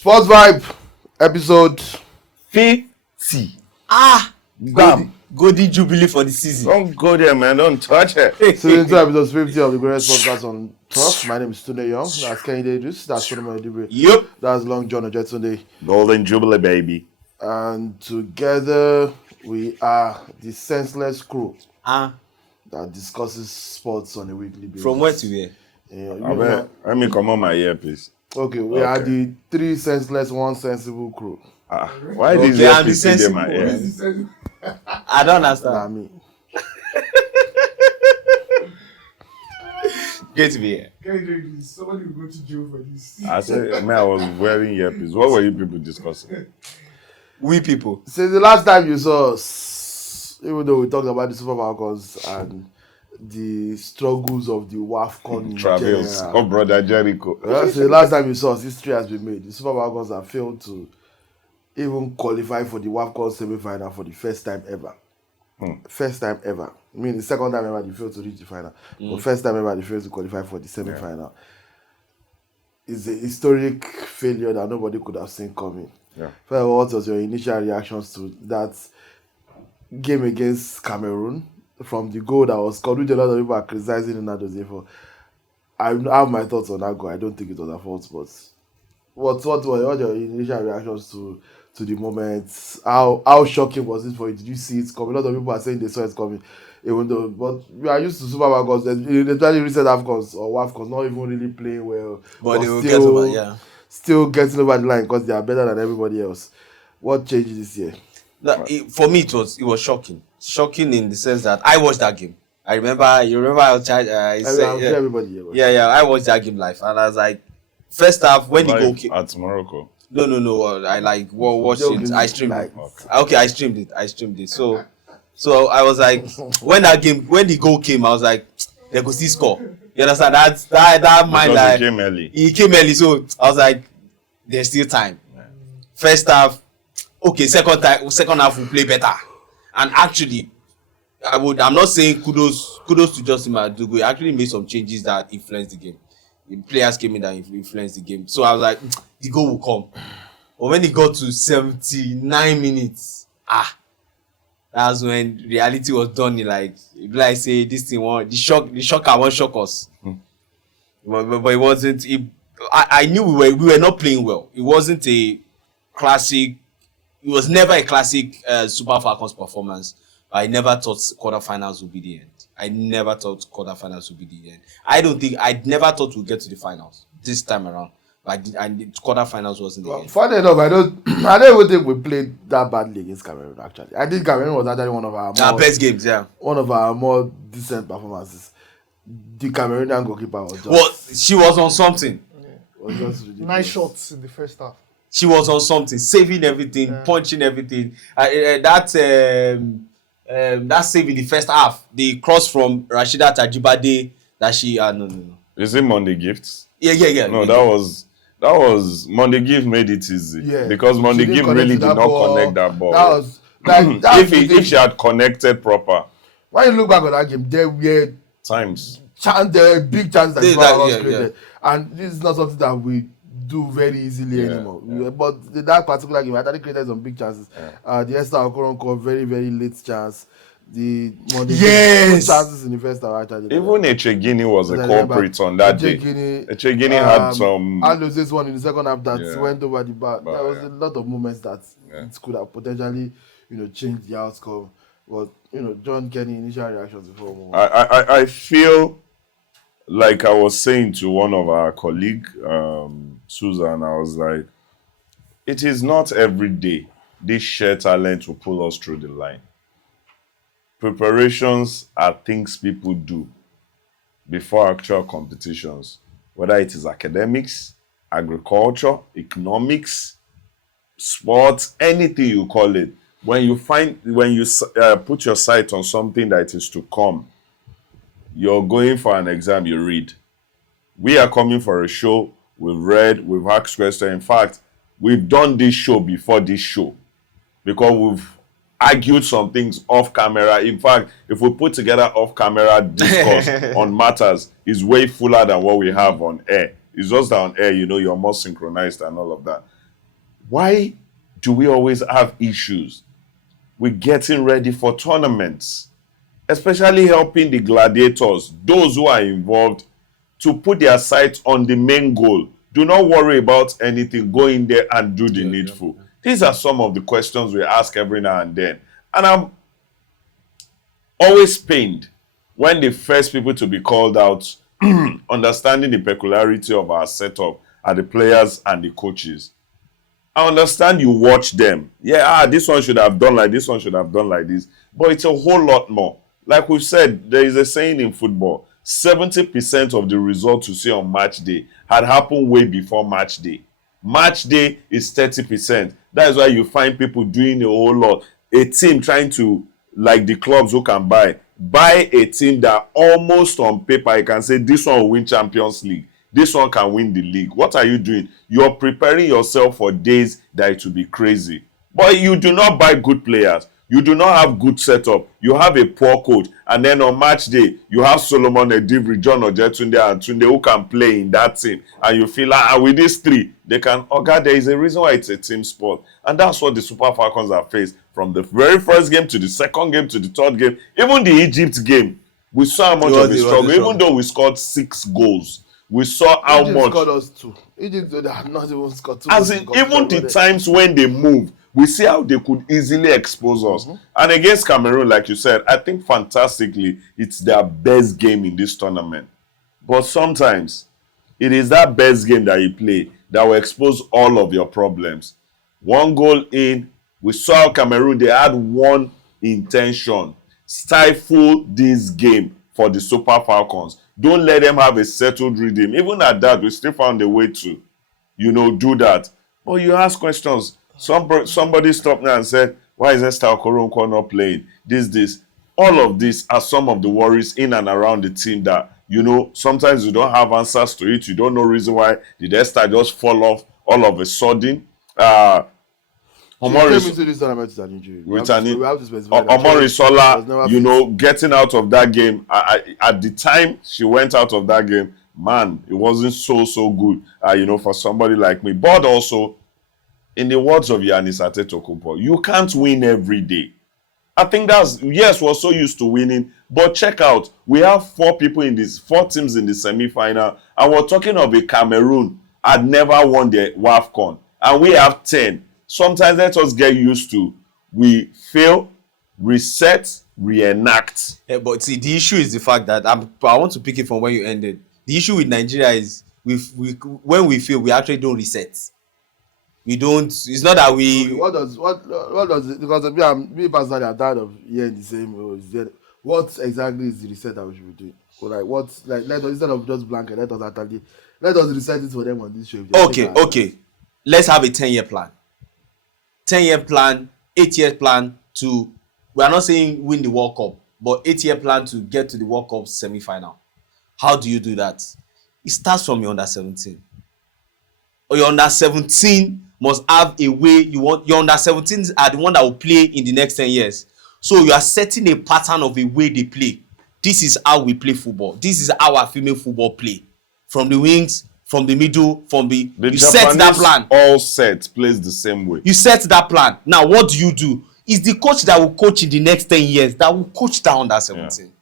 Sports Vibe, episode 50. Bam. Golden Jubilee for the season. Don't go there, man. Don't touch it. Season 2, episode 50 of the greatest podcast on Turf. My name is Tunde Young. That's Kenny Davis. That's Solomon Edibre. Yep. That's Long John Ojetunde. Golden Jubilee, baby. And together we are the senseless crew that discusses sports on a weekly basis. From where to where? Let me come on my earpiece. Okay, we are the three senseless, one sensible crew. Why Okay, this I'm earpiece the in my ear? I don't understand. Nah, me. Get to be here. Somebody will go to jail for this. I said, man, I was wearing earpiece. What were you people discussing? We people. Since the last time you saw us, even though we talked about the Super Falcons and the struggles of the WAFCON in Travels general, of Brother Jericho. since the last time you saw us, history has been made. The Super Falcons have failed to even qualify for the WAFCON semi-final for the first time ever. First time ever. I mean, the second time ever they failed to reach the final. But first time ever they failed to qualify for the semi-final. It's a historic failure that nobody could have seen coming. Yeah. First of all, what was your initial reactions to that game against Cameroon? From the goal that was scored, which a lot of people are criticizing Ronaldo for. I have my thoughts on that goal. I don't think it was a fault, but what were your initial reactions to the moment? How shocking was it for you? Did you see it coming? A lot of people are saying they saw it coming, even though, but we are used to Super Falcons, especially recent AFCONs or WAFCONs, not even really playing well, But they will get over, yeah. Still getting over the line because they are better than everybody else. What changed this year? For me, it was shocking. Shocking in the sense that I watched that game. I remember I was child. I'm sure everybody here. Yeah. I watched that game live, and I was like, first half when the goal came. At Morocco. No. I watched it. I streamed it. Okay, I streamed it. So I was like, when the goal came, I was like, they could still score. You understand? That mind, Because like, he came early. He came early, so I was like, there's still time. First half, okay. Second half will play better. And actually, I'm not saying kudos to Justin Madugu. He actually made some changes that influenced the game. The players came in that influenced the game. So I was like, the goal will come. But when it got to 79 minutes, that's when reality was done. Like say this thing the shocker won't shock us. But it wasn't. I knew we were not playing well. It wasn't a classic. It was never a classic Super Falcons performance. I never thought quarterfinals would be the end. I never never thought we'd get to the finals this time around. But quarterfinals wasn't the end. Funny enough, I don't even think we played that badly against Cameroon. Actually, I think Cameroon was actually one of our best games. Yeah, one of our more decent performances. The Cameroonian goalkeeper was just. Well, she was on something. Was just ridiculous. Nice shots in the first half. She was on something, saving everything, punching everything. That save in the first half, the cross from Rashida Tajibade that she no. Is it Monday Gifts? Yeah. No, that was Monday Gift made it easy. Yeah. Because Monday She didn't Gift really connect did not ball. connect that ball. That was like if she had connected proper when you look back on that game, there were times. there were big chances that Yeah. created, and this is not something that we do very easily anymore. But that particular game actually created some big chances. The Esther Okoronkwo very, very late chance. The chances in the first half actually. Even Echegini was a culprit on that day. Echegini had some. I lose this one in the second half that went over the bar. But, there was a lot of moments that it could have potentially, changed the outcome. But John Kenny initial reactions before moment. I feel like I was saying to one of our colleague, Susan, I was like, it is not every day this sheer talent will pull us through the line. Preparations are things people do before actual competitions, whether it is academics, agriculture, economics, sports, anything you call it. When you put your sight on something that is to come, you're going for an exam, you read. We are coming for a show, we've read, we've asked questions. In fact, we've done this show before this show because we've argued some things off camera. In fact, if we put together off camera discourse on matters, it's way fuller than what we have on air. It's just that on air, you're more synchronized and all of that. Why do we always have issues with getting ready for tournaments? Especially helping the gladiators, those who are involved, to put their sights on the main goal. Do not worry about anything. Go in there and do the needful. These are some of the questions we ask every now and then. And I'm always pained when the first people to be called out, understanding the peculiarity of our setup, are the players and the coaches. I understand you watch them. Yeah, this one should have done like this, one should have done like this. But it's a whole lot more. Like we've said, there is a saying in football, 70% of the results you see on match day had happened way before match day. Match day is 30%. That is why you find people doing a whole lot. A team trying to, like the clubs who can buy a team that almost on paper, you can say this one will win Champions League. This one can win the league. What are you doing? You're preparing yourself for days that it will be crazy. But you do not buy good players. You do not have good setup. You have a poor coach. And then on match day, you have Solomon Edivri, John Ojetunde, and Tunde who can play in that team. And you feel like, with these three, they can. Oh God, there is a reason why it's a team sport. And that's what the Super Falcons have faced. From the very first game to the second game to the third game. Even the Egypt game, we saw how much of a struggle. Even though we scored 6 goals. We saw how Egypt much. Scored us 2. Egypt had not even scored 2. As in, even the times when they move, we see how they could easily expose us. And against Cameroon, like you said, I think fantastically, it's their best game in this tournament. But sometimes, it is that best game that you play that will expose all of your problems. 1 goal in, we saw Cameroon, they had one intention: stifle this game for the Super Falcons. Don't let them have a settled rhythm. Even at that, we still found a way to, do that. But you ask questions. Somebody stopped me and said, why is Esther Okoronkwo not playing? This. All of these are some of the worries in and around the team that, sometimes you don't have answers to it. You don't know reason why. Did Esther just fall off all of a sudden? Omori into this tournament is an injury. Omori Sola, getting out of that game. At the time she went out of that game, man, it wasn't so good. For somebody like me. But also, in the words of Giannis Antetokounmpo, you can't win every day. I think we're so used to winning. But check out, we have 4 teams in the semi-final, and we're talking of a Cameroon had never won the WAFCON, and we have 10. Sometimes let us get used to, we fail, reset, reenact. Yeah, but see, the issue is the fact that I want to pick it from where you ended. The issue with Nigeria is when we fail, we actually don't reset. We don't. It's not that we. What does it, because me personally, I'm tired of hearing the same. What exactly is the reset that we should be doing? Or let us, instead of just blanket, let us reset it for them on this show. Okay. Let's have a 10-year plan. 10-year plan, 8-year plan to, we are not saying win the World Cup, but 8-year plan to get to the World Cup semi-final. How do you do that? It starts from your under 17. Or your under 17 must have a way you want. Your under 17s are the one that will play in the next 10 years. So you are setting a pattern of a way they play. This is how we play football. This is how our female football play. From the wings, from the middle, you Japanese set that plan. All set plays the same way. You set that plan. Now what do? Is the coach that will coach in the next 10 years that will coach down under 17. Yeah.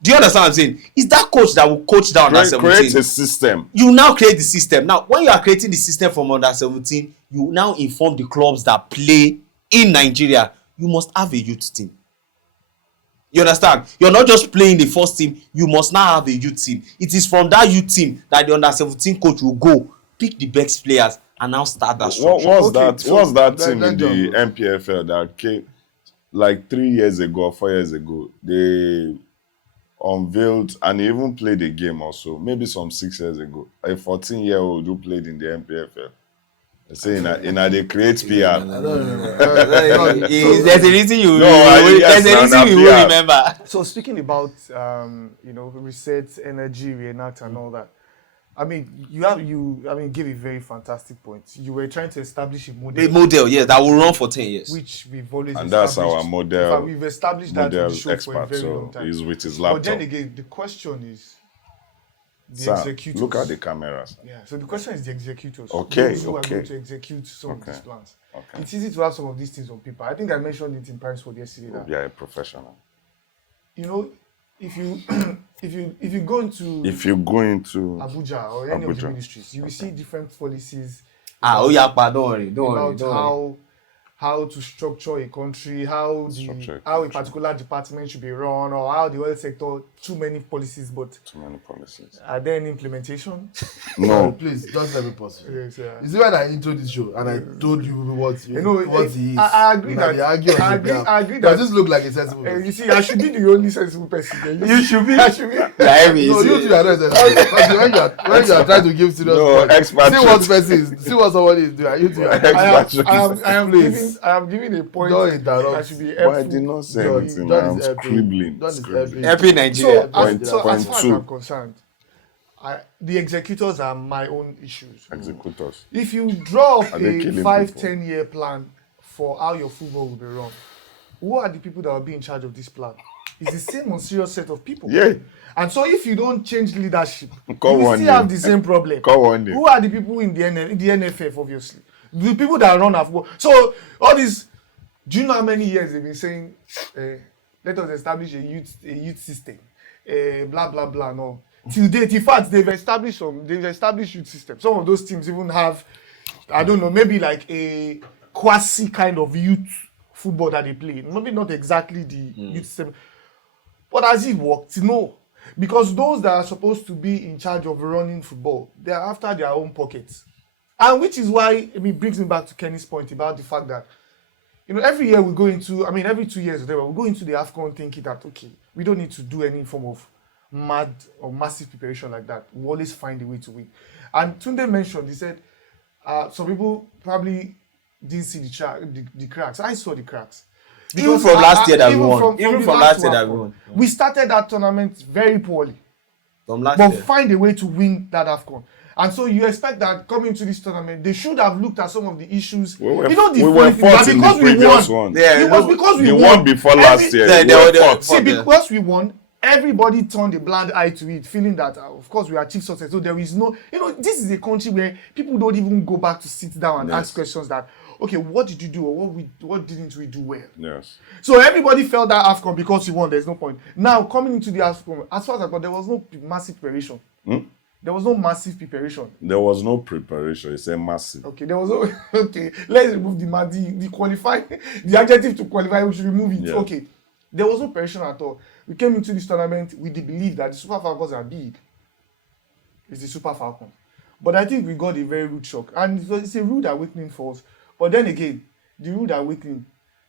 Do you understand what I'm saying? Is that coach that will coach down under 17. Create a system. You now create the system. Now, when you are creating the system from under 17, you now inform the clubs that play in Nigeria. You must have a youth team. You understand? You're not just playing the first team. You must now have a youth team. It is from that youth team that the under 17 coach will go, pick the best players, and now start that structure. What's that team in the MPFL that came like 3 years ago or 4 years ago? They unveiled and even played a game also, maybe some 6 years ago. A 14-year-old who played in the MPFL. They say they create PR. I don't remember. There's a reason you will remember. So speaking about reset, energy, reenact, and all that. I mean, give a very fantastic point. You were trying to establish a model. A model, yes, that will run for 10 years. Which we've always and established. That's our model. In fact, we've established that on the show expert, for a very long time. He's with his laptop. But then again, the question is, the Sir, executors. look at the cameras. Yeah. So the question is the executors. Okay, Those who are okay. going to execute some of Okay. these plans. Okay. It's easy to have some of these things on paper. I think I mentioned it in Paris for yesterday that You are a professional. you know, if you if you go into If you go into Abuja or any of the Abuja. ministries, you will see different policies Oh yeah, don't worry, don't worry, about don't worry. how to structure a country, how Structure a how a country. particular department should be run, or how the oil sector. Too many policies, but too many policies. are there any implementation? No, No, please don't let me pause you. Yes, yeah. You see when I intro this show and I told you what You know, he is. I agree Now that- they argue on I the agree- behalf. I agree Does that- this look like a sensible You person? see, I should be the only sensible person there. You should be. I should be. Yeah, every No, you two are not sensible. Because when you are trying to give serious No, points, expert see what truth. person is, see what somebody is doing. And you two are I am Please. giving a point Don't interrupt. that should be but I helpful. did not say John, anything. John I'm is helping. scribbling. John is scribbling. Happy Nigeria. So, Point- as point far as two. I'm concerned, the executors are my own issues. Executors. If you draw up Are they a killing 5-10 year plan for how your football will be run, who are the people that will be in charge of this plan? It's the same unserious set of people. Yeah. And so if you don't change leadership, Call you will one still name. have the same problem. Call one name. Who are the people in the NFF, obviously? The people that run our football. So all these, do you know how many years they've been saying, let us establish a youth system, blah, blah, blah, no. Till date, in fact, they've established youth systems. Some of those teams even have, I don't know, maybe like a quasi kind of youth football that they play. Maybe not exactly the youth system. But has it worked? No. Because those that are supposed to be in charge of running football, they are after their own pockets. And which is why it brings me back to Kenny's point about the fact that, every year we go into, every 2 years or whatever, we go into the AFCON thinking that, okay, we don't need to do any form of mad or massive preparation like that. We always find a way to win. And Tunde mentioned, he said, some people probably didn't see the cracks. I saw the cracks. Even from last year that we even won. Even the from last year that we AFCON, won. we started that tournament very poorly, From last but year. find a way to win that AFCON. And so you expect that coming to this tournament, they should have looked at some of the issues. We were the fourth funny thing, in but the previous one. Yeah, It was because we The won. one before last year. They we were were fourth. there. See, because we won, everybody turned a blind eye to it, feeling that, of course, we achieved success. So there is no, this is a country where people don't even go back to sit down and Yes. ask questions that, okay, what did you do or what didn't we do well? Yes. So everybody felt that AFCON because we won. There's no point. Now coming into the AFCON, as far as I thought, there was no massive preparation. There was no massive preparation. There was no preparation. It's a massive. Okay, there was no. Okay, let's remove the qualify, the adjective to qualify. We should remove it. Yeah. Okay, there was no preparation at all. We came into this tournament with the belief that the Super Falcons are big. It's the Super Falcons, but I think we got a very rude shock, and it's a rude awakening for us. But then again, the rude awakening,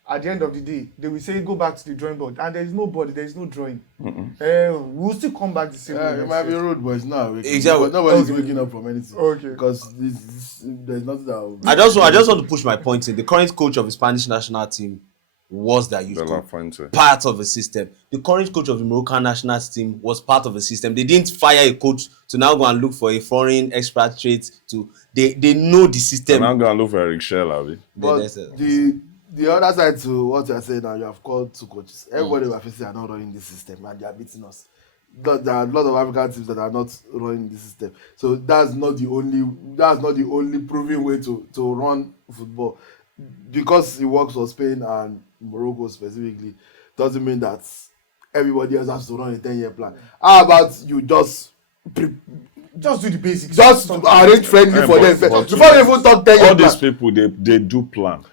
at the end of the day, they will say go back to the drawing board, and there is no body, there is no drawing. We'll still come back the same way. It next might be year. rude, but it's not waking. Exactly. But nobody's Okay. waking up from anything. Okay. Because there's nothing that will... I just want to push my point in. The current coach of the Spanish national team was their youth De La coach. Fuente. Part of a system. The current coach of the Moroccan national team was part of a system. They didn't fire a coach to now go and look for a foreign expatriate to. They know the system. And I'm going to look for Eric Shell, Abi. But the other side to what you're saying now, you have called two coaches. Everybody we're facing are not running this system and they are beating us. There are a lot of African teams that are not running this system. So that's not the only proven way to run football. Because it works for Spain and Morocco specifically, doesn't mean that everybody else has to run a 10-year plan. How about you just do the basics. just arrange friendly Yeah, for but- them but- before they even talk 10-year All plan? these people, they do plan.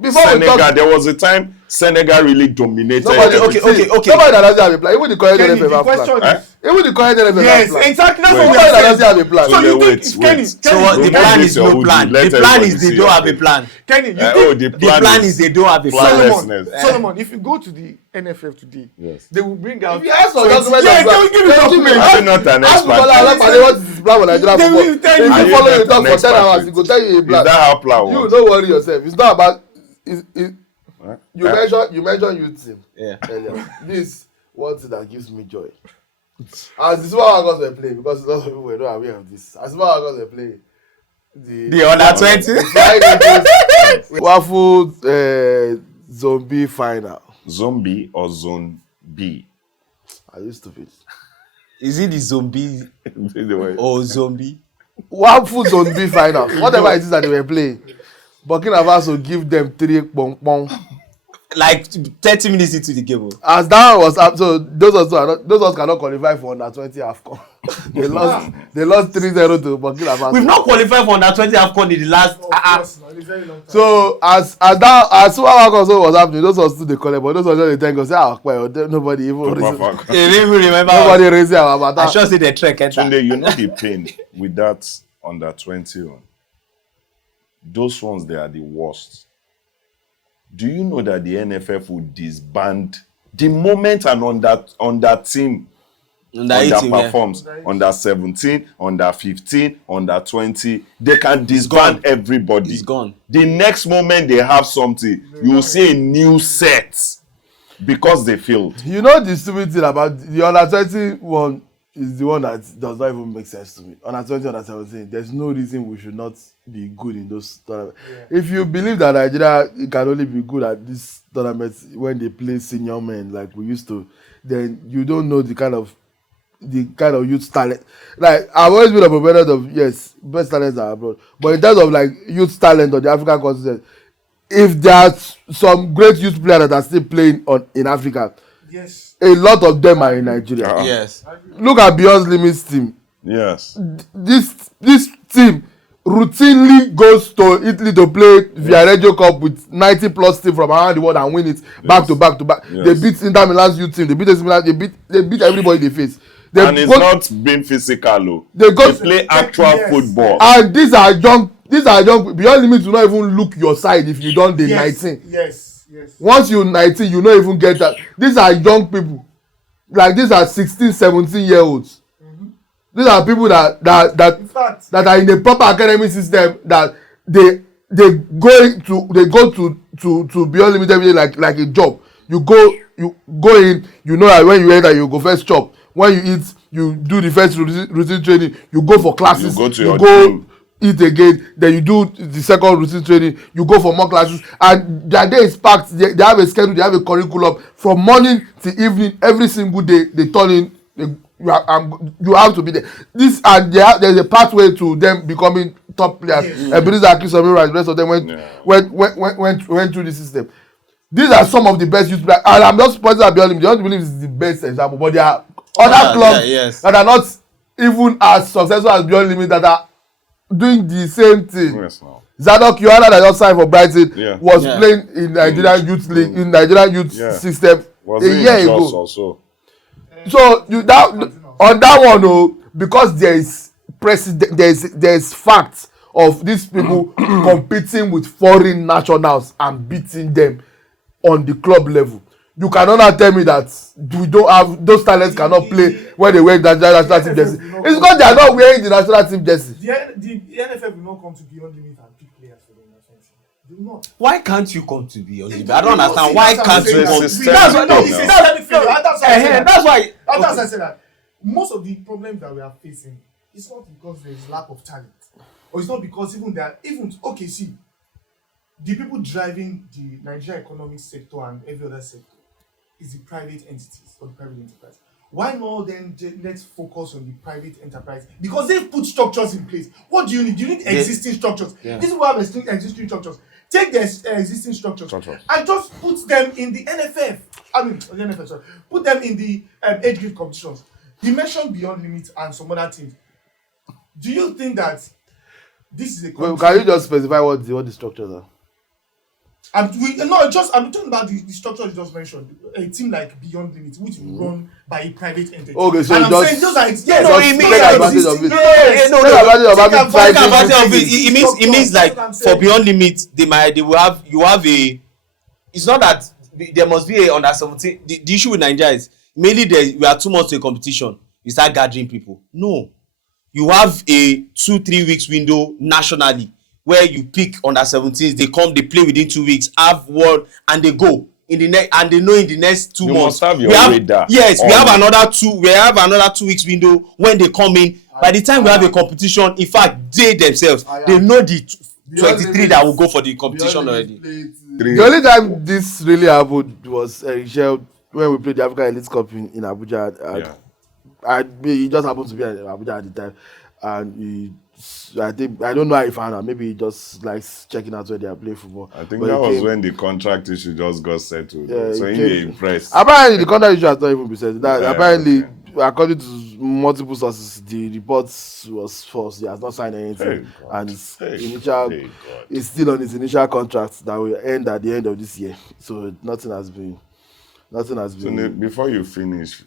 Before we Senegal, talk, there was a time Senegal really dominated. nobody, Okay. Nobody that doesn't have a plan. Even the current Kenny, NFF the have question plan. is. Even the current NFF have Yes, plan. exactly. That's Wait. what Nobody we that are doesn't saying. have a plan. So you Wait, think wait. Kenny? So what, the Remove plan this is your no hoodie. plan. Let The plan everybody is they see don't your have a face. plan. Kenny, you Oh, think The plan is they don't have a plan. Planlessness. Solomon, if you go to the NFF today, Yes. they will bring out. If you ask for 20 document, yeah, they will give you document. Are you not an Ask expert? Bukola Alapade what is his plan for Nigeria They will football. tell you. If Are you you follow not the talk an for 10 hours, expert? he go tell you a Is plan. that how plan You works? don't worry yourself. It's not about. Huh? You mentioned youth team Yeah. earlier. This one thing that gives me joy. As the Super Falcons were playing, because a lot of people were not aware of this. As Super Falcons were playing, The under 20. WAFCON zombie final. Zombie or zone B? Are you stupid? Is it the zombie Anyway, or zombie? WAFCON Zone B final. Whatever it is that they were playing. Burkina Faso give them 3 pong pong. Like 30 minutes into the game. Oh. As that was up, so those ones cannot qualify for under 20 AFCON. they lost 3-0 to Burkina Faso. We've not qualified for under 20 AFCON in the last. Of course, not a very long time. So as Super AFCON was happening, those ones still they collect, but those ones just they thank us. Say, well, nobody even You didn't even remember. nobody raising our matter. I sure say the trek. Tunde, you know the pain with that under 20 one. Those ones, they are the worst. Do you know that the NFF will disband the moment an under team underperforms, under 17, under 15, under 20, they can disband everybody. It's gone. The next moment they have something, you will see a new set because they failed. You know the stupid thing about the under 20 one is the one that does not even make sense to me. Under 20, under 17, there's no reason we should not be good in those tournaments. Yeah. If you believe that Nigeria can only be good at these tournaments when they play senior men like we used to, then you don't know the kind of youth talent. Like I've always been a proponent of yes, best talents are abroad, but in terms of like youth talent on the African continent, if there's some great youth players that are still playing in Africa, yes, a lot of them are in Nigeria. Yes. Look at Beyond Limits team. Yes. This team routinely goes to Italy to play Viareggio Cup with 90 plus team from around the world and win it back to back. Yes. They beat Inter Milan's youth team. They beat AC Milan. They beat everybody they face. And it's not being physical. They play actual football. And these are young. Beyond Limits, you not even look your side if you don't dey 19. Yes. Once you're 19, you don't even get that. These are young people. Like these are 16, 17-year-olds. These are people that are in the proper academic system that they go to Beyond Limits every day like a job. You go in, you know that when you enter you go first chop. When you eat, you do the first routine training. You go for classes. You go eat again. Then you do the second routine training. You go for more classes. And their day is packed. They have a schedule. They have a curriculum from morning to evening. Every single day they turn in. You have to be there. There's a pathway to them becoming top players. Ebenezer Akínsanmi and the rest of them went through the system. These are some of the best youth players. And I'm just pointing at Beyond Limits. I don't believe it's the best example, but there are other clubs that are not even as successful as Beyond Limits that are doing the same thing. Yes, no. Zadok Yohana that just signed for Brighton was playing in Nigerian youth league, in Nigerian youth system a year ago. Also. So on that one, because there is facts of these people competing with foreign nationals and beating them on the club level. You cannot now tell me that we don't have those talents cannot play when they wear the national team jersey. It's because they are not wearing the national team jersey. The NFF will not come to Beyond Limits and pick players for the national team. They will not. Why can't you come to Beyond Limits? I don't understand. Why can't you come? That's why I said that most of the problems that we are facing is not because there is lack of talent, or it's not because the people driving the Nigerian economic sector and every other sector is the private entities or the private enterprise. Why not then let's focus on the private enterprise? Because they've put structures in place. What do you need? You need existing structures. This is why have existing structures. Take the existing structures and just put them in the NFF. Put them in the age group competitions. You mentioned Beyond Limits and some other things. Do you think that this is a can you just specify what the structures are? I'm talking about the structure you just mentioned. A team like Beyond Limits, which is run by a private entity. Okay, so and I'm saying those are it means like for Beyond Limits, you have a. It's not that there must be a under 17. The issue with Nigeria is mainly we are 2 months to a competition. You start gathering people. No, you have a 2-3 weeks window nationally where you pick under 17s. They come, they play within 2 weeks, have one, and they go in the next. And they know in the next 2 months. Must have your radar. Yes, we have another 2 weeks window when they come in. By the time we have a competition, in fact, they themselves they know the 23 that will go for the competition already. The only time this really happened was when we played the African Elite Cup in Abuja he just happened to be in Abuja at the time, and I don't know how he found out. Maybe he just likes checking out where they are playing football. I think But that he was came- when the contract issue just got settled. Yeah, so he he came- impressed. Apparently, the contract issue has not even been settled. That apparently, okay. according to multiple sources, the reports was false. He has not signed Hey, anything, God. and his Hey, initial hey, God. is still on his initial contract that will end at the end of this year. So nothing has been. So before you finish,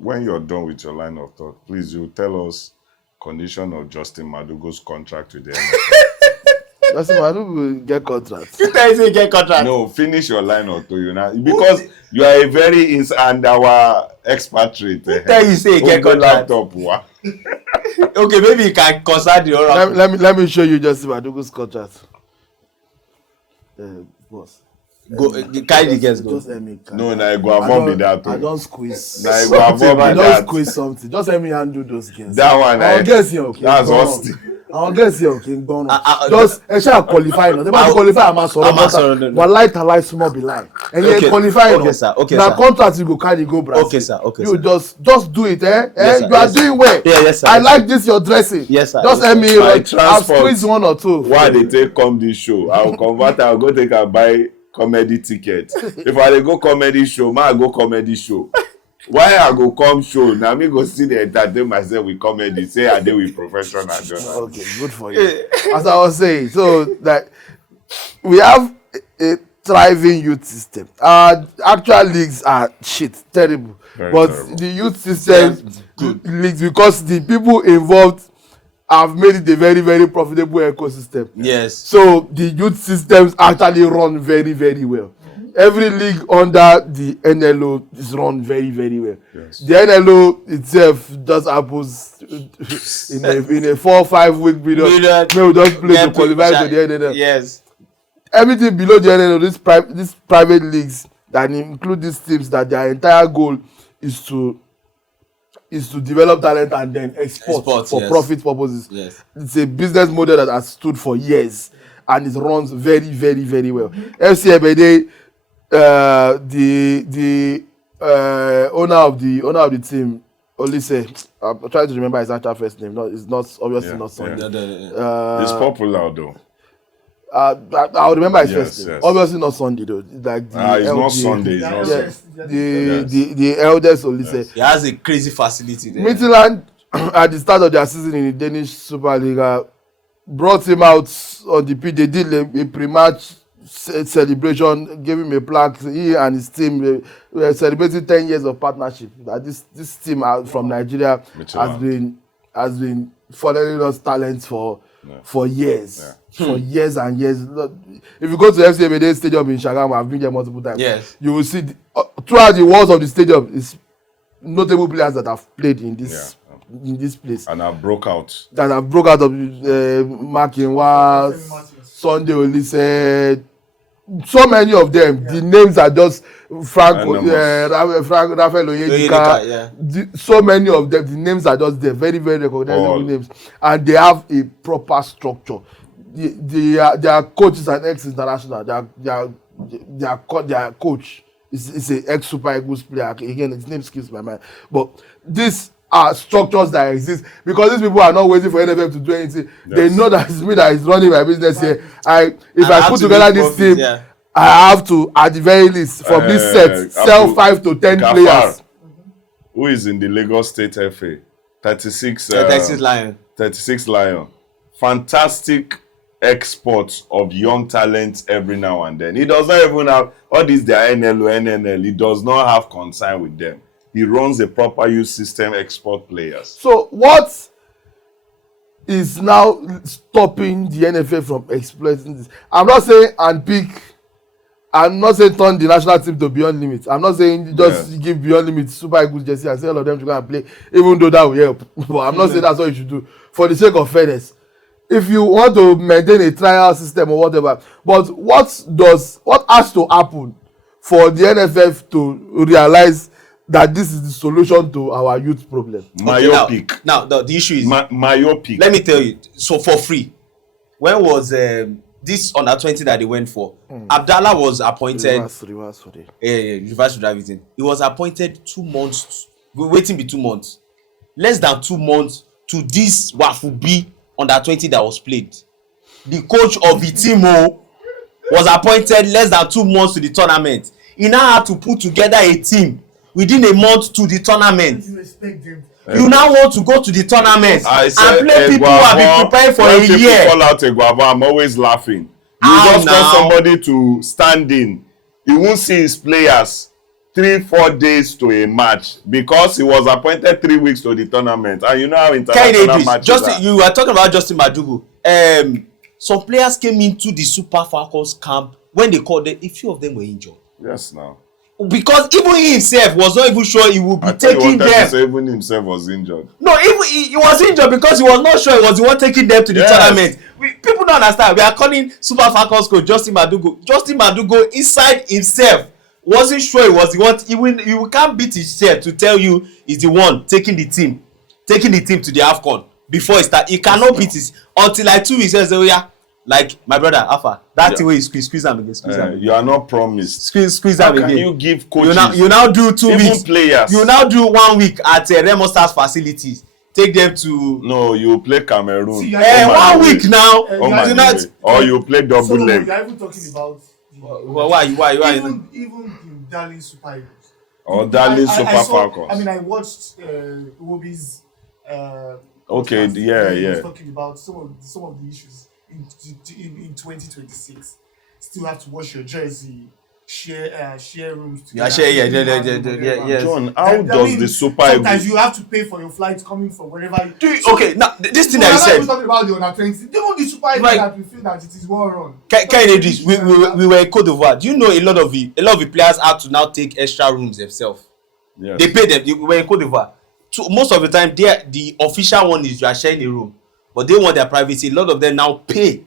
when you're done with your line of thought, please you tell us condition of Justin Madugo's contract with the NFL. Justin Madu will get contract. You tell you get contract. No, finish your line of thought, you know, because you are a very and our expatriate. Tell you say get Open contract. laptop, wa. Okay, maybe you can consult the oracle. let me show you Justin Madugo's contract. Boss. Go carry the guest go. Just let me. No, na I go avoid be that. I don't squeeze. Na I go avoid I be don't that. squeeze something. Just let me handle those girls. That one, I'll guess you. Okay. that's us. I'll guess you. Okay. Gone. I- Just shall qualify. No, they must qualify. I'm sorry. But light small be line. And Okay. you qualify. Okay, sir. Okay, now sir. contract you go carry go Brazil. Okay, sir. Okay, You sir. just do it, eh? Yes, sir. You are Yes, sir. doing well. Yeah, yes, sir. I Yes, like this your dressing. Yes, sir. Just Yes, let me. sir. My I'll transport. squeeze one or two. Why they take come this show? I'll convert. I'll go take and buy comedy ticket. If I dey go comedy show, I go comedy show. Why I go come show? Now me go see the entertain myself with comedy. Say I dey with professional. Okay, good for you. As I was saying, so that we have a thriving youth system. Our actual leagues are shit, terrible. Very but terrible. the youth system leagues, because the people involved have made it a very, very profitable ecosystem. Yes. So the youth systems actually run very, very well. Every league under the NLO is run very, very well. Yes. The NLO itself just happens in a 4 or 5 week period. May we just play to qualify to the NLL. Yes. Everything below the NLO, these private leagues that include these teams, that their entire goal is to develop talent and then export for yes. profit purposes. Yes. It's a business model that has stood for years and it runs very, very, very well. FC Ebede, the owner of the team, Olise, I'm trying to remember his actual first name. No, it's not obviously not Sunday. It's popular though. I'll remember his Yes, first name. yes. Obviously not Sunday though. Like the It's not LG. Sunday. It's Yeah, not yes. Sunday. The eldest Olise. He has a crazy facility there. Midtjylland at the start of their season in the Danish Superliga brought him out on the pitch. They did a pre-match celebration, gave him a plaque. He and his team were celebrating 10 years of partnership. That this team from Nigeria has been following us talents for years. Yeah. For years and years. Look, if you go to FC Ebede Stadium in Shagamu, I've been there multiple times. Yes. You will see throughout the walls of the stadium is notable players that have played in this place. And I broke out. That have broke out of Makinwa, Sunday Olise. So many of them, the names are just Rafael Onyedika. Yeah. So many of them, the names are just there, very, very recognizable names, and they have a proper structure. Their coach is an ex-international. Their coach is an ex-Super Eagles player. Again, his name skips my mind. But these are structures that exist because these people are not waiting for NFF to do anything. Yes. They know that it's me that is running my business here. If I put together this team, I have to, at the very least, from this set, sell 5 to 10 players. Who is in the Lagos State FA? 36 Lion. Fantastic exports of young talents every now and then. He does not even have all these their NNL. He does not have concern with them. He runs a proper youth system, export players. So what is now stopping the NFF from exploiting this? I'm not saying unpick. I'm not saying turn the national team to beyond limits. I'm not saying just give beyond limits Super Eagles jersey and say all of them to go and play, even though that will help. But I'm not saying that's what you should do for the sake of fairness. If you want to maintain a trial system or whatever, but what has to happen for the NFF to realize that this is the solution to our youth problem? Myopic. Okay, now the issue is myopic. Let me tell you. So for free, when was this under 20 that they went for? Abdallah was appointed. Reverse for the Reverse to drive it in. He was appointed 2 months. Waiting be 2 months. less than 2 months to this Wafubi under 20 that was played. The coach of the team was appointed less than 2 months to the tournament. He now had to put together a team within a month to the tournament. You respect them. You now want to go to the tournament and play people who have been preparing for when a people year. call out Eguavo, I'm always laughing. You How just now? want somebody to stand in. He won't see his players 3-4 days to a match because he was appointed 3 weeks to the tournament. And you know how international matches are. You were talking about Justin Madugu. Some players came into the Super Falcons camp when they called them. A few of them were injured. Yes, now. Because even he himself was not even sure he would be I thought you taking wanted them. to say even himself was injured. No, even he was injured because he was not sure he was the one taking them to the tournament. People don't understand. We are calling Super Falcons coach Justin Madugu. Justin Madugu inside himself wasn't sure he was the one. He can't beat his chest to tell you he's the one taking the team to the AFCON before he start. He cannot beat his until like 2 weeks. He says, oh yeah, like my brother Alpha. That thing where you squeeze them again. You are not promised. Squeeze How them can again. you give coaches? You now do 2 even weeks. players. You now do 1 week at Remo Stars facilities. Take them to. No, you play Cameroon. See, 1 week now. Oh do not. or you play double So leg. we are even talking about Why? even the Darling Super Eagles. Or Darling Super Falcons. I mean, I watched Iwobi's. Okay, podcast yeah, where he was yeah. talking about some of the issues in 2026. Still have to wash your jersey, share rooms together. Yeah. John, how does the Super Eagles? Sometimes you have to pay for your flights coming from wherever. Okay, now this thing No, that you I'm not even said. talking about the under 20. Even the Super Eagles Right. that we feel that it is well run. Kennedy, we were in Cote d'Ivoire. Do you know a lot of the players had to now take extra rooms themselves? Yes. They pay them. We were in Cote d'Ivoire. So most of the time, the official one is you are sharing a room, but they want their privacy. A lot of them now pay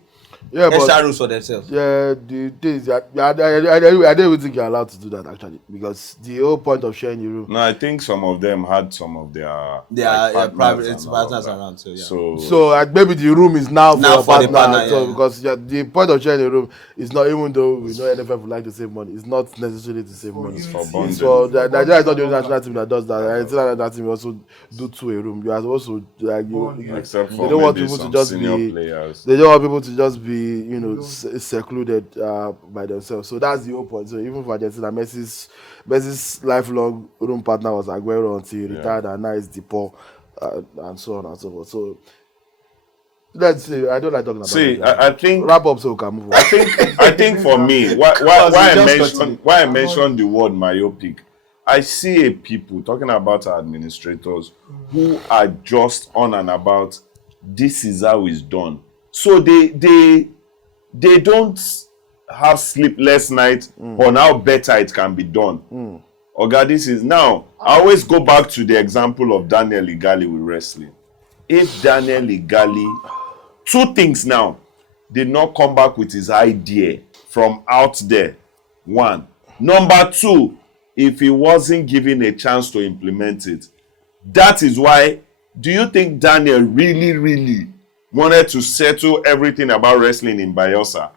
extra rooms for themselves. Yeah, the thing is that I don't even think you're allowed to do that actually, because the whole point of sharing your room. No, I think some of them had some of their Private and all of partners that. around. So yeah. So maybe the room is now Now for for your the partner. partner, So yeah. because the point of sharing a room is not, even though we know NFF would like to save money, it's not necessarily to save money. It's for It's bonding. for Nigeria is not the only national team that does that. The international team also do to a room. You are also like Except they for don't want maybe people to some just senior be. players. They don't want people to just be secluded by themselves. So that's the whole point. So even for Argentina, Messi's lifelong room partner was Aguero until he retired, and now it's DePaul, and so on and so forth. So let's see. I don't like talking about it. I think Wrap up so we can move on. I think for me, why I mentioned the word myopic, I see people talking about our administrators who are just on and about this is how it's done. So they don't have sleepless nights on how better it can be done. Oga, this is now. I always go back to the example of Daniel Igali with wrestling. If Daniel Igali, two things now, did not come back with his idea from out there. One. Number two, if he wasn't given a chance to implement it. That is why, do you think Daniel really wanted to settle everything about wrestling in Bayelsa?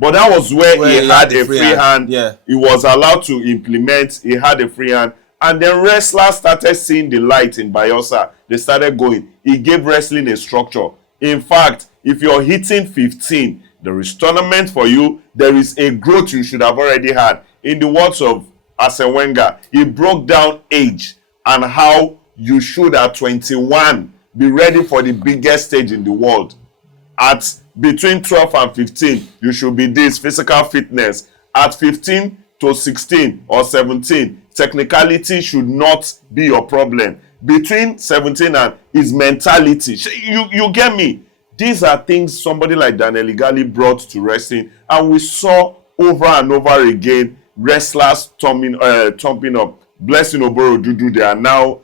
But that was where he had a free hand. Yeah. He was allowed to implement. He had a free hand. And then wrestlers started seeing the light in Bayelsa. They started going. He gave wrestling a structure. In fact, if you're hitting 15, there is tournament for you. There is a growth you should have already had. In the words of Arsene Wenger, he broke down age and how you should at 21 be ready for the biggest stage in the world. At between 12 and 15, you should be this physical fitness. At 15 to 16 or 17, technicality should not be your problem. Between 17 and his mentality, you get me? These are things somebody like Daniel Igali brought to wrestling, and we saw over and over again wrestlers thumping up. Blessing Oboro Dudu, they are now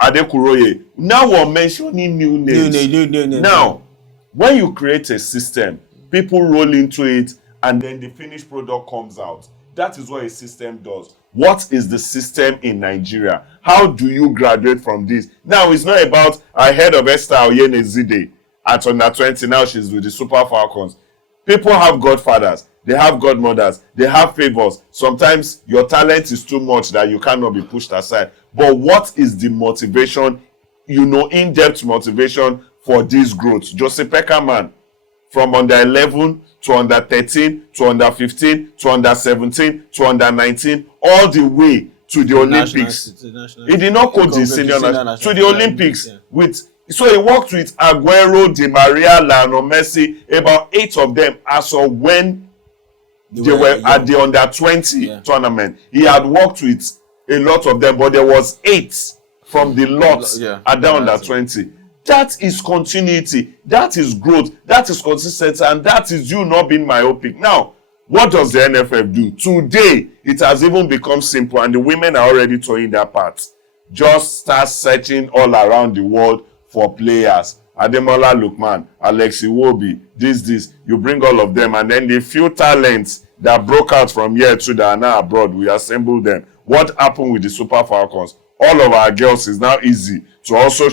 Adekuroye. Now we're mentioning new names. Now, when you create a system, people roll into it, and then the finished product comes out. That is what a system does. What is the system in Nigeria? How do you graduate from this? Now, it's not about ahead of Esther Oyenezide at under 20. Now she's with the Super Falcons. People have godfathers. they have godmothers, they have favors. Sometimes your talent is too much that you cannot be pushed aside. But what is the motivation, in-depth motivation for this growth? Joseph Peckerman, from under 11 to under 13 to under 15 to under 17 to under 19, all the way to the Olympics. He did not coach the senior national to the Olympics so he worked with Aguero, Di Maria, Lionel Messi, about 8 of them as of when they were at the under 20 tournament. He had worked with a lot of them, but there was 8 from the lot at the under 20. That is continuity, that is growth, that is consistency, and that is you not being myopic. Now, what does the NFF do? Today, it has even become simple, and the women are already towing that part. Just start searching all around the world for players. Ademola Lookman, Alexi Wobi, this. You bring all of them, and then the few talents that broke out from here to that are now abroad, we assemble them. What happened with the Super Falcons? All of our girls is now easy to also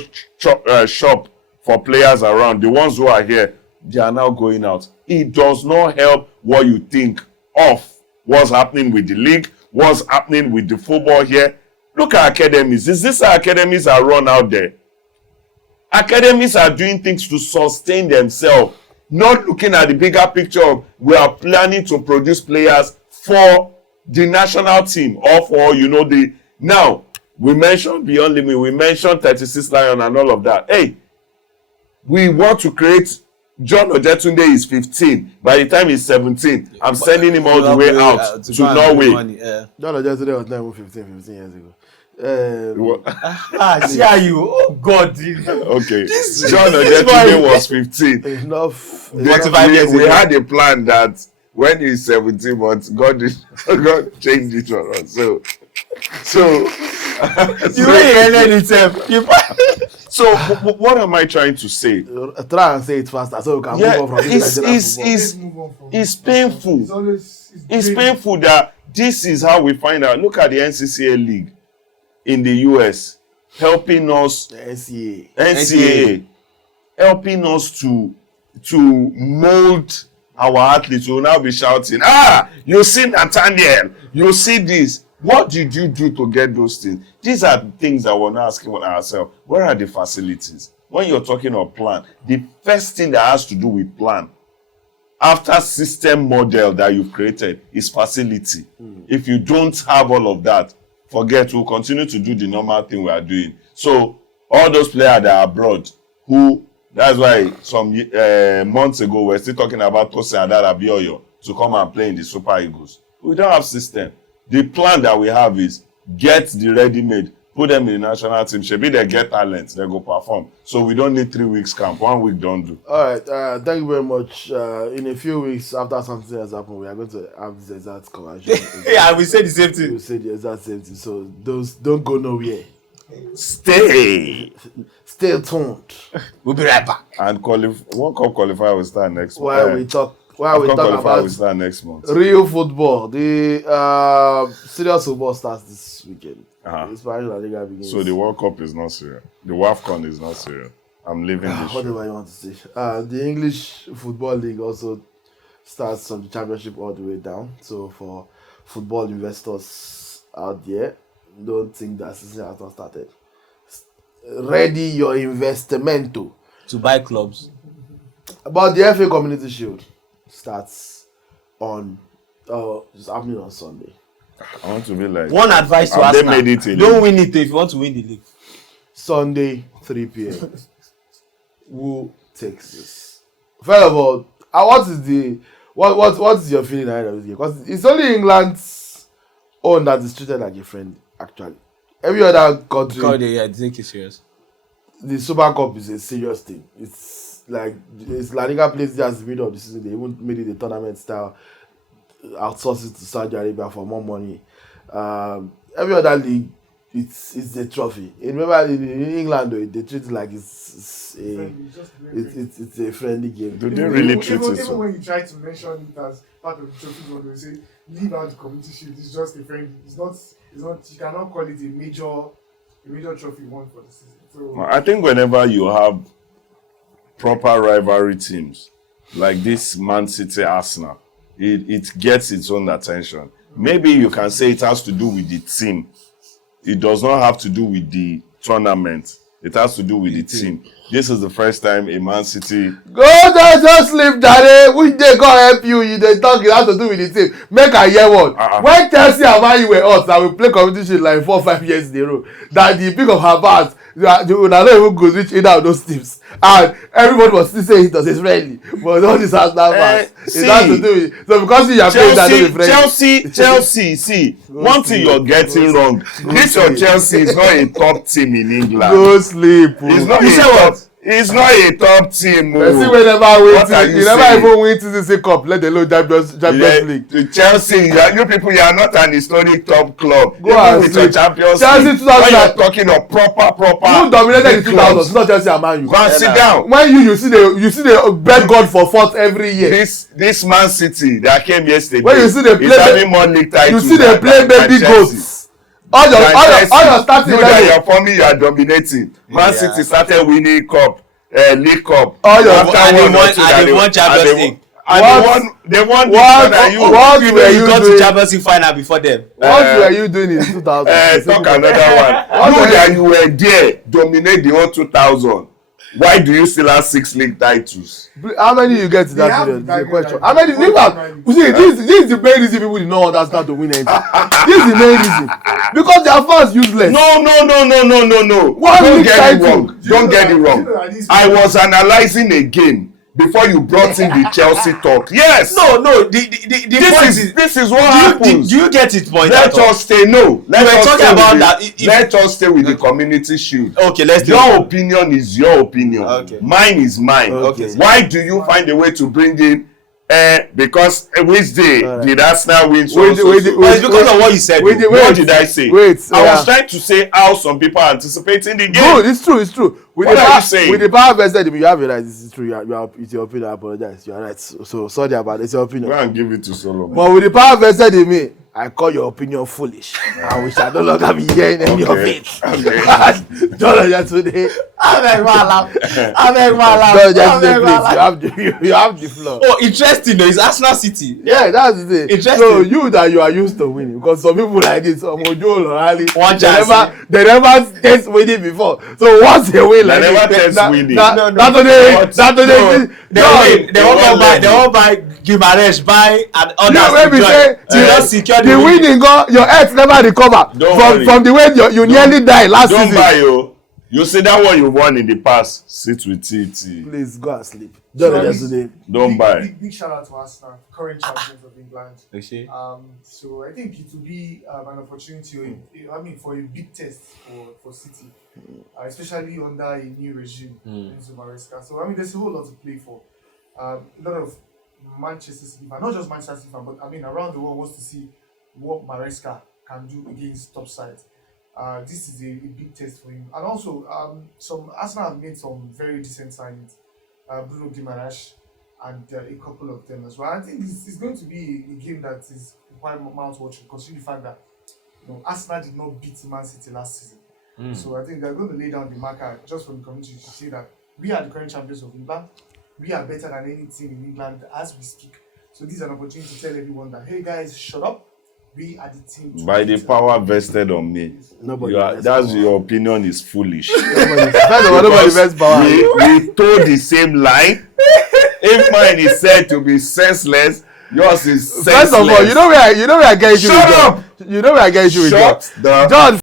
shop for players around. The ones who are here, they are now going out. It does not help what you think of what's happening with the league, what's happening with the football here. Look at academies. Is this how academies are run out there? Academies are doing things to sustain themselves, not looking at the bigger picture of we are planning to produce players for the national team or for, now, we mentioned Beyond Limit, we mentioned 36 Lion and all of that. Hey, we want to create, John Ojetunde is 15. By the time he's 17, I'm sending him all the way out to Norway. John Ojetunde was not even 15 years ago. Oh God. Okay. John Ojetunde was 15. Enough. We had a plan that when he's 17, but God changed it for us. So So what am I trying to say? Try and say it faster so we can move on from this. It's painful. It's painful that this is how we find out. Look at the NCCA league in the US helping us. The NCAA helping us to mold our athletes. We will now be shouting, you see Nathaniel, you see this. What did you do to get those things? These are things that we're not asking ourselves. Where are the facilities? When you're talking of plan, the first thing that has to do with plan, after system model that you've created, is facility. If you don't have all of that, forget, we'll continue to do the normal thing we are doing. So all those players that are abroad, that's why some months ago we're still talking about Tosin Adarabioyo to come and play in the Super Eagles. We don't have system. The plan that we have is get the ready-made, put them in the national team. Shebi they get talent, they go perform. So we don't need 3 weeks camp. 1 week don't do. All right. Thank you very much. In a few weeks after something has happened, we are going to have this exact conversation. Yeah, we say the same thing. We say the exact same thing. So those don't go nowhere. Stay tuned. We'll be right back. and World Cup qualifier will start next month. While we talk Qualifier will about start next month. real football, the serious football starts this weekend. The Spanish La Liga begins. So the World Cup is not serious. The WAFCON is not serious. I'm leaving this show. Whatever you want to say. The English Football League also starts from the championship all the way down. So for football investors out there, don't think that season has not started. Ready your investmento To buy clubs. But the FA Community Shield starts it's happening on Sunday. I want to be like, One advice to have they Arsenal: made it in don't win it if you want to win the league. Sunday, 3 p.m. Who takes this? First of all, what is your feeling ahead of this game? Because it's only England's own that is treated like a friend, actually. Every other country, They take it serious. the Super Cup is a serious thing. It's like La Liga plays just the middle of the season. They even made it a tournament style, outsource it to Saudi Arabia for more money. Every other league, it's a trophy. Remember in England, they treat it like it's a friendly game. Do they really treat it Even so? when you try to mention it as part of the trophy, they say leave out the community shield. It's just a friendly. It's not. You cannot call it a major trophy won for the season. So I think whenever you have proper rivalry teams like this Man City Arsenal, it gets its own attention. Maybe you can say it has to do with the team. It does not have to do with the tournament. It has to do with the team. This is the first time a Man City. Go just sleep, Daddy. Which day God help you? You dey talk. It has to do with the team. Make I hear one. When Chelsea and Man U were us, that we play competition like 4 or 5 years in a row. That the pick of her bars, you not even go reach either of those teams, and everybody was still saying it was friendly. But all this has now passed. It has to do with so because you are playing that no be friendly. Chelsea. See, one thing you're getting wrong. This your Chelsea is not a top team in England. Go sleep. It's not. You say what? It's not a top team. Person wey never win, you never even win TCC Cup, let alone Champions League. To Chelsea, you people, you are not an historic top club. Go and with your Champions Chelsea League. 2000. When you're talking of proper. Who dominated the 2000s? Not Chelsea and Man U. Go and sit down. When you see the beg God for fourth every year. This Man City that came yesterday. When you see they play, is having more league titles. You see they play baby goats. All your starting level. You're forming, you are dominating. Man City started winning cup, league cup. And they won Champions League. They won more than you. What were you got doing? to Champions League final before them. What were you doing in 2000? Talk another one. You were there, dominate the whole 2000. Why do you still have 6 league titles? How many you get in that period? Is the question. How many? You see, this is the main reason people did not understand to win anything. This is the main reason because their fans useless. No. Don't get it wrong. I was analyzing a game before you brought in the Chelsea talk. Yes. No. This is what happens. Do you get it, point? Let us stay. No. Let us stay with the community shield. Okay, let's do your opinion is your opinion. Okay. Mine is mine. Okay. Why do you find a way to bring in? Because which day did Arsenal win? It's because of what you said. What did I say? I was trying to say how some people are anticipating the game. Good, it's true. What are you saying? With the power vested, you have it right. This is true. It's your opinion. I apologize. You are right. So sorry about it. It's your opinion. Go and give it to Solomon. But with the power vested in me, I call your opinion foolish. And we shall no longer be hearing any of it. John today. You have the floor. Oh, interesting though. It's Arsenal City. Yeah, that's the thing. Interesting. So you are used to winning because some people like this, Omojo Lorali, one chance. They never taste winning before. So once they win, like they never taste winning. They won't buy Gimaresh, buy and others to join. The winning your health never recover from the way you nearly died last season. Don't buy you. You see that one you won in the past. Sit with it. Please go and sleep. Don't buy. Big shout out to Arsenal, current champions of England. Okay. So I think it will be an opportunity. For a big test for City, especially under a new regime, Enzo Maresca. So there's a whole lot to play for. A lot of Manchester City fans, not just Manchester City fans, but around the world wants to see what Maresca can do against top sides. This is a big test for him. And also, some Arsenal have made some very decent signings. Bruno Guimaraes and a couple of them as well. I think it's going to be a game that is quite mouth-watering, considering the fact that Arsenal did not beat Man City last season. So I think they're going to lay down the marker just for the community to say that we are the current champions of England. We are better than any team in England as we speak. So this is an opportunity to tell everyone that, hey guys, shut up. We are the team. By the power vested on me. That's your opinion is foolish. We told the same line. If mine is said to be senseless, yours is senseless. First of all, you know where I get you. Shut up! You know where I get you with John.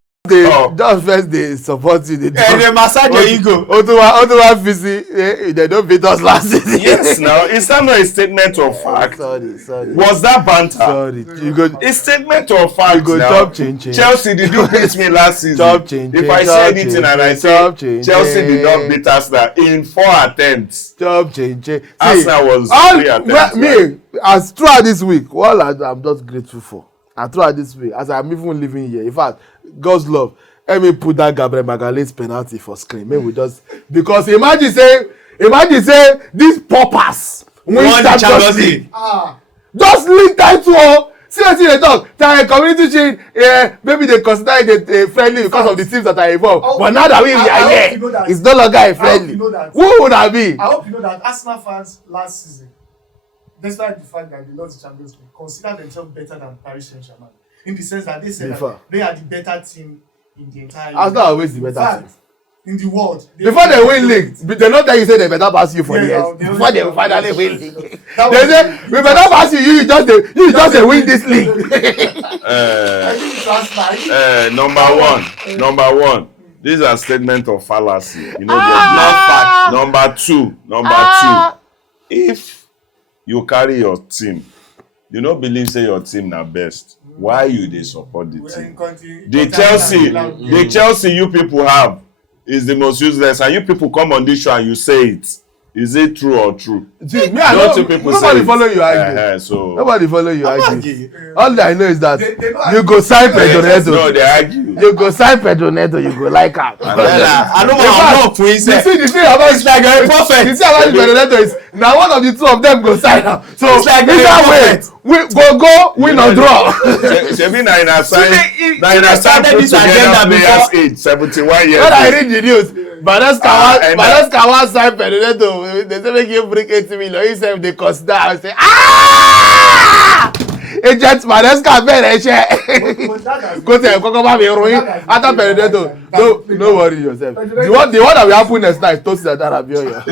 John first they support you. They massage your ego. Otuwa Fisi, they don't beat us last season. Yes, now is that not a statement of fact? Sorry. Was that banter? Sorry. A statement of fact. You go now. Change. Chelsea, did you beat me last season? If I say anything and I say Chelsea did not beat us now in 4 attempts. Change. Arsenal was 3 attempts. Me, as throughout this week, I'm just grateful for. And throughout this week, as I'm even living here, in fact, God's love, let me put that Gabriel Magalhaes penalty for screen. Maybe we just because imagine say these paupers win Champions League. Just league title. See what they talk. Community change. Maybe they consider it friendly because of the teams that are involved. But now that we are here, it's no longer a friendly. Who would that be? I hope you know that Arsenal fans last season despite the fact that they lost the Champions League, consider themselves better than Paris Saint-Germain. In the sense that they said Before. that they are the better team in the entire Arsenal league. always the In better fact, team. in the world. Before they win league, they not tell you say they better pass you for Yeah, years. they Before they always- finally win league. That They was say the- we better pass you. You just dey win this league. I think it's last night. Number one. These are statement of fallacy. You know, Not fact. Number two. If you carry your team, you no believe say your team na best. Why you dey support the team? The Chelsea you people have is the most useless, and you people come on this show and you say it. Is it true or true? See, me, I Don't know, you people nobody say follow it? you argue. So Nobody follow you argue. argue. All I know is that They you go sign Pedro no, Neto. they argue. You go sign Pedro Neto. You go like am. I don't In fact, want to work for You himself. see, the thing about It's like a prophet. The thing about Pedro Neto is now one of the two of them go sign am. So It's like a either way, prophet. we go win or draw. Shebi na ina sign started put this together agenda players before. age 71 years. When I old. read the news, and Maresca wan sign Pedro Neto. They say make you bring 80 million. He say they consider. I say agent Maresca bẹ̀rẹ̀ iṣẹ́. Kó tẹ̀ kọ́kọ́ bá mi ròyìn after Pedro Neto. No worry yourself. The one that will happen next night Tosin Adarabioyo.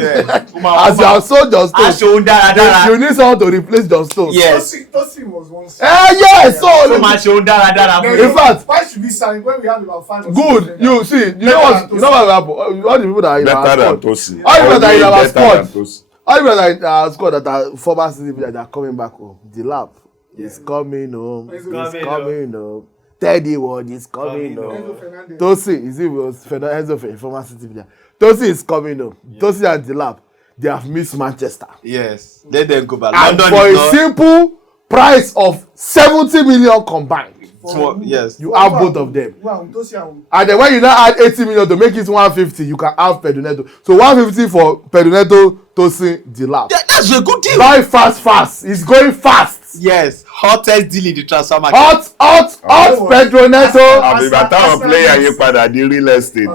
As your soul John Stones, Aṣọ dáradára. you need someone to replace John Stones. Yes. Tosin was once. Yes, Ó so máa ṣe dáradára fún In fact, why should we sign when we have about 5 or 6 good. You see, you know what will happen. All the people that are in our better than squad, Tosin. all the people that are in our Always better squad, than Tosin. all the people that are in our squad that are former City players that are coming back home. The lap is coming home. It's coming home. Teddy Ward is coming Enzo home. Fernandez. Tosin is it was Enzo former City player. Tosin is coming home. Tosin and the lap, they have missed Manchester. Yes. Let them go back. And London for is a not simple price of 70 million combined, small. Yes. you have both of them. Wow, Tosin And then when you now add 80 million to make it 150, you can have Pedro Neto. So 150 for Pedro Neto, Tosin, Delap. That's a good deal. Buy fast. It's going fast. Yes. Hottest deal in the transfer market. Hot Pedro Neto. Àbí bàtà wọn player yín padà di real estate.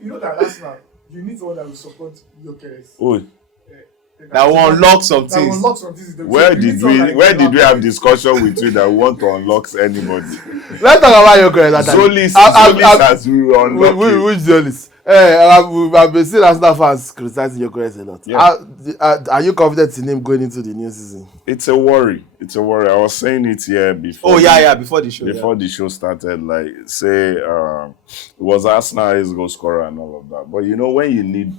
You know that Arsenal, you need someone that will support Gyökeres. Oh, That will unlock some That will things. unlock some things. where You need did someone we like where did we Gyökeres. have discussion with you that we want to unlock anybody? Let's talk about Gyökeres that time. Zolis has unlocked. Which Zolis? I've been seeing Arsenal fans criticizing Gyökeres a lot. Yeah. Are you confident in him going into the new season? It's a worry. I was saying it here before. Oh yeah. Before the show. Before the show started, like say it was Arsenal as goal scorer and all of that. But you know when you need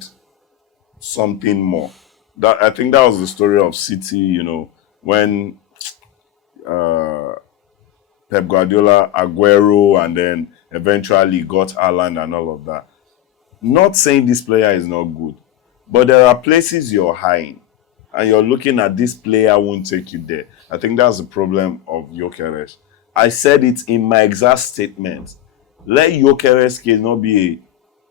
something more, that I think that was the story of City. You know when Pep Guardiola, Aguero, and then eventually got Haaland and all of that. Not saying this player is not good, but there are places you're high in, and you're looking at this player won't take you there. I think that's the problem of Gyökeres. I said it in my exact statement. Let Gyökeres case not be a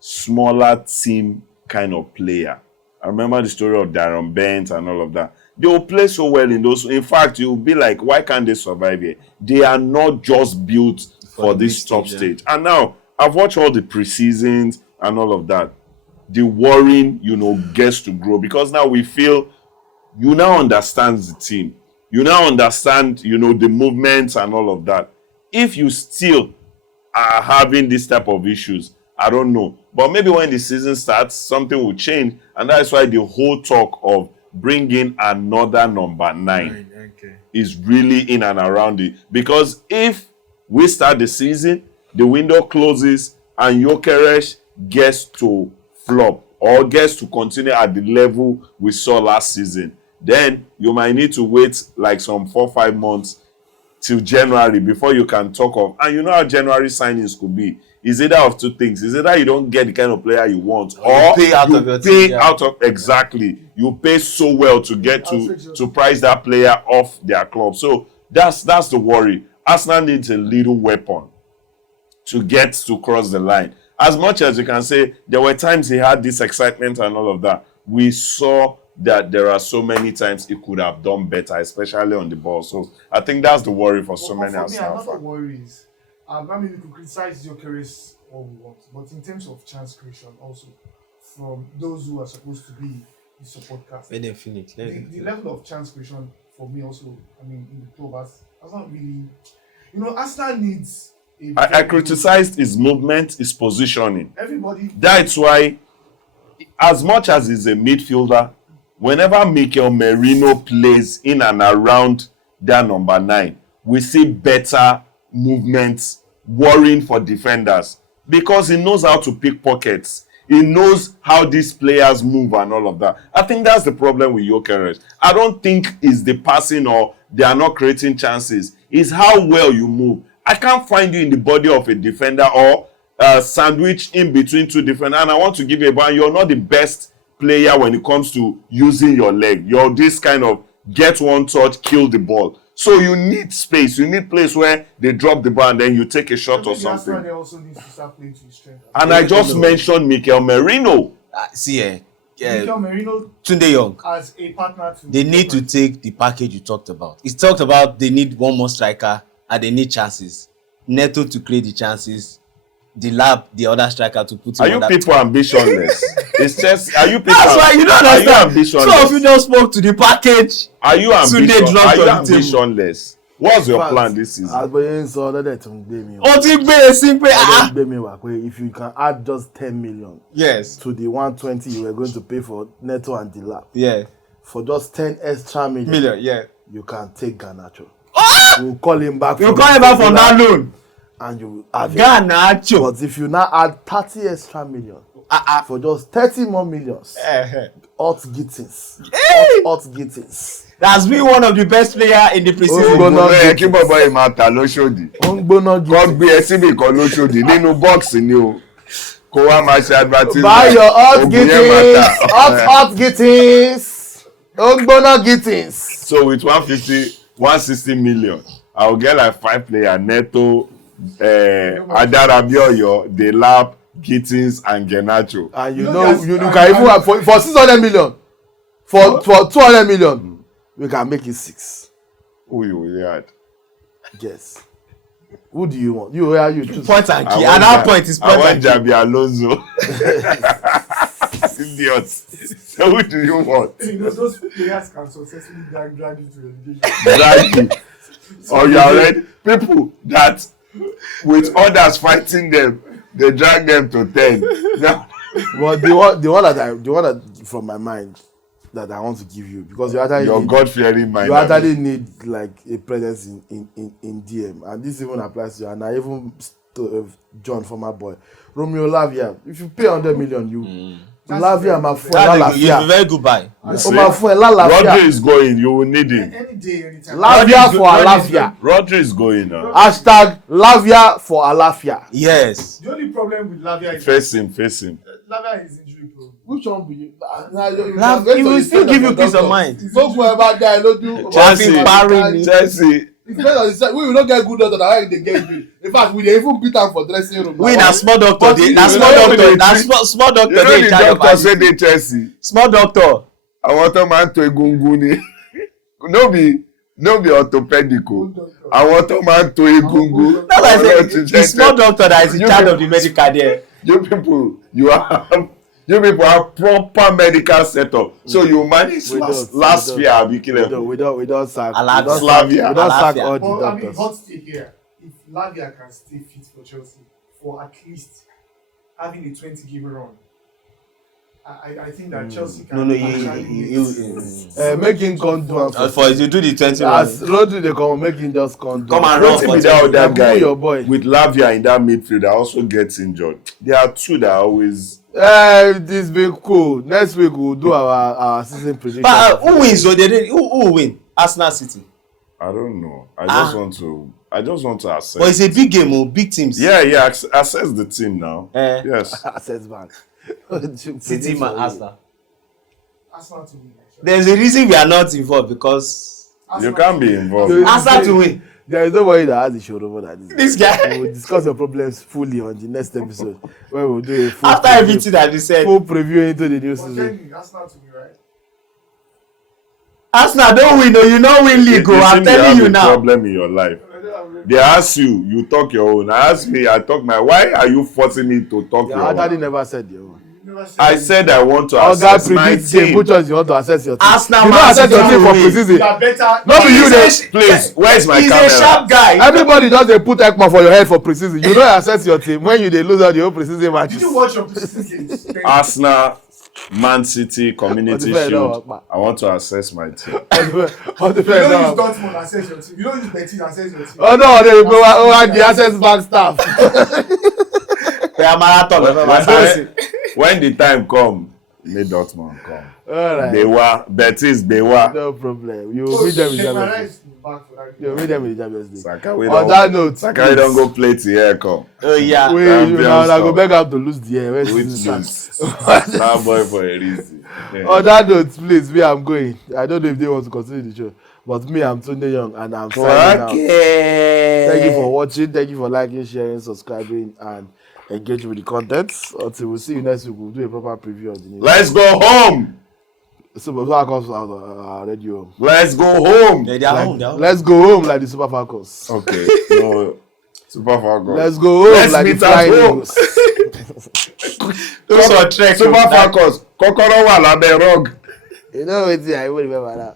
smaller team kind of player. I remember the story of Darren Bent and all of that. They will play so well in those. In fact, you'll be like, why can't they survive here? They are not just built for the this big top stage, stage. And now, I've watched all the preseasons and all of that. The worrying, gets to grow because now we feel you now understand the team. You now understand, the movements and all of that. If you still are having this type of issues, I don't know. But maybe when the season starts, something will change. And that's why the whole talk of bringing another number 9 is really in and around it. Because if we start the season, the window closes, and Gyökeres gets to flop or gets to continue at the level we saw last season, then you might need to wait like some 4-5 months till January before you can talk of. And you know how January signings could be. It's either of two things. It's either you don't get the kind of player you want, or pay out of your team, yeah. Exactly. You pay so well to get to price that player off their club. So that's the worry. Arsenal needs a little weapon to get to cross the line. As much as you can say there were times he had this excitement and all of that, we saw that there are so many times he could have done better, especially on the ball. So I think that's the worry for so many For me, Arsenal another fans. worry is, I mean, you could criticize Gyökeres all we want, but in terms of chance creation also, from those who are supposed to be it's a podcast. Let them finish. The level of chance creation for me also, I mean, in the club has not really, you know, Arsenal needs. I criticized his movement, his positioning. Everybody. That's why, as much as he's a midfielder, whenever Mikel Merino plays in and around their number 9, we see better movements, worrying for defenders, because he knows how to pick pockets. He knows how these players move and all of that. I think that's the problem with Gyökeres. I don't think it's the passing or they are not creating chances. It's how well you move. I can't find you in the body of a defender or sandwich in between two defenders. And I want to give you a ban. You're not the best player when it comes to using your leg. You're this kind of get one touch, kill the ball. So you need space. You need place where they drop the ball and then you take a shot or something. They also need to start playing to his strength. And I just mentioned Mikel Merino. Mikel Merino Tunde Young, as a partner to. they need to take the package you talked about. It's talked about they need one more striker and they need chances. Neto to create the chances. The other striker to put him Are you people ambitionless? It's just, are you people? That's why you don't Are you understand. ambitionless? Some of you just spoke to the package. Are you Tunde dropped Are you on the table. ambitionless? What's your plan this season? Àgbẹ̀yẹ ń sọ lọ́dẹ̀ tó ń gbé mi. Ó ti gbé e sí pé Lọ́dẹ̀ gbé mi wá pé if you can add just 10 million yes. to the 120 you were going to pay for Neto and Delap, Yeah. for just 10 extra million, Yeah. you can take Garnacho. We'll call him back. You call him back from that loan. And you will have it. Garnacho. But if you now add 30 extra million for just 30 more millions, hot Gittins. Hot Gittins. That's been one of the best player in the preseason. Ògbóná ẹ kí bọ̀bọ̀ yìí máa tà lóṣòdì. Ó ń gbóná Kọ́ Gittins. gbé ẹ síbì kan lóṣòdì nínú bọ́ọ̀sì ni o. Kó wá máa ṣe advertisement. Buy your hot Ògùn yẹn máa Gittins. tà. Hot Gittins. Ó ń gbóná Gittins. So with 160 million, I will get like 5 players: Neto, Adarabioyo, Delap, Gittins, and Garnacho. And you can even have for 600 million. For 200 million, we can make it 6. Who you will add? Guess. Who do you want? Where are you choose? Point and key. At that point, it's point I want and key. Jabi Alonso. Idiot. So who do you want? You know, those players can successfully drag you to relegation. Drag you. Or you are ready? People that with others fighting them, they drag them to 10. Now, But the one that from my mind that I want to give you, because you actually your need, God-fearing mind. you actually need like a presence in DM, and this even applies to you, and I even John, former boy, Romeo Lavia. If you pay 100 million, you Lavia ma fún ẹ That's a lálàáfíà. very good buy. Ó ma fún ẹ lálàáfíà. Rodri is going. You will need him. Any day, anytime. Lavia for Alafia. Rodri is going now. Hashtag Lavia for Alafia. Yes. The only problem with Lavia is Face him. Lavia is injury prone. Which one will you? He will still give you peace of mind. Don't go about that. Don't do. Chelsea. It's better. We will not get good doctor than they get injury. In fact, we dey even beat am for dressing room. We na small doctor dey. Na small doctor You know dey the in charge of doctor say everything. dey Chelsea. Small doctor. Àwọn tó máa ń to egungun ni. No be orthopedic o. Àwọn tó máa ń to egungun. That's why I say the small doctor that is in charge of the medical there. You people have proper medical setup. So you manage last year abi kill them. We don't sack. Slavia. We don't sack Alafia. all the But I mean, doctors. hot take here. If Lavia can stay fit for Chelsea for at least having a 20-game run, I think that Chelsea can. No, actually Make him come do am for you do the 20 as run. Rodri dey come, make him just come do Come am. and run Wetin for be that other Pull guy your boy. with Lavia in that midfield that also gets injured? There are two that always. This been cool. Next week we'll do our season prediction. But who wins? So who will win? Arsenal City. I don't know. I just want to assess. But it's a big game, big teams. Yeah. Assess the team now. Yes. Access bank. City man Arsenal. Arsenal to win. There's a reason we are not involved because You can't be involved. Arsenal to win. There is nobody that has the show over that. This guy. We will discuss your problems fully on the next episode, where we'll do a full After preview, everything that you said, full preview into the new But season. then Arsenal to win, right? Arsenal don't win. No, you don't win league. I'm telling you now. Problem in your life. They ask you talk your own. I ask me, I talk my. Why are you forcing me to talk your Your own? daddy never said your own. No, I said I want to Oga assess my predict game. team. Which ones you want to assess your team? Arsenal, You Man don't assess your City team for win. preseason. better. No be you dey. Please, where's my He's camera? a sharp guy. Everybody just dey put ekpa for your head for preseason. You don't assess your team when you dey lose all the whole preseason matches. Did you watch your games? Arsenal, Man City, Community Fair Shield. enough. I want to assess my team. On the You fair don't use now. Dortmund assess your team. You don't use Betis assess your team. Oh no, they go over the access bank staff. They are marathon. When the time come, may Dortmund come. Alright. They were Betis, they were. No problem. You will meet them in the Champions League. Back for that. You will meet them in the Champions League. Saka, we On that don't, note, Saka, we don't go play till here come. Oh yeah. we Champions now go Cup. beg am to lose the air. Which lose? That boy for a reason. Yeah. On that note, please, me, I'm going. I don't know if they want to continue the show, but me, I'm Tunde Young, and I'm signing out. Okay. Thank you for watching. Thank you for liking, sharing, subscribing, and engaging with the content. Until we see you next week, we'll do a proper preview of the news. Let's go home. Super Falcons radio. Let's go home. They are home. They are home. Let's go home like the Super Falcons. Okay. No. Super Falcons. Let's go home Let's like the meet at Flying home. Eagles. Those are trek. Super Falcons. Kokoro wà lábẹ́ rug. You know wetin I even remember now.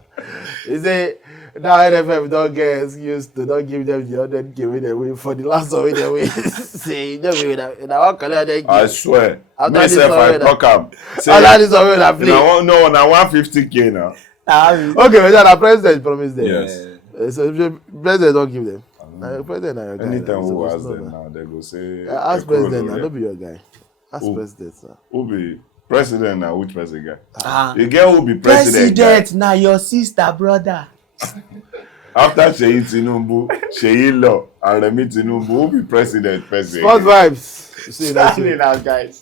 He say now NFF don get excuse to don give them the 100k wey dem win for the last one wey dem win. Say you know me una wan collect 100k. I swear. After Me this sef one I wey na- talk am. After this one wey una play. Na 150k now. Okay, but na president promise them. Yes. So if president don give them. Na your president na your guy. Anytime You who suppose ask know them that. now, they go say. Ask president na Ekolo no be your guy. Ask Who? president sir. Who be president now? Which president guy? Ah. You get who be president? President, na your sister, brother. After Seyi Tinubu, Seyi Law, and Remi Tinubu, who be president? Sport vibes. See you next week. Now, guys.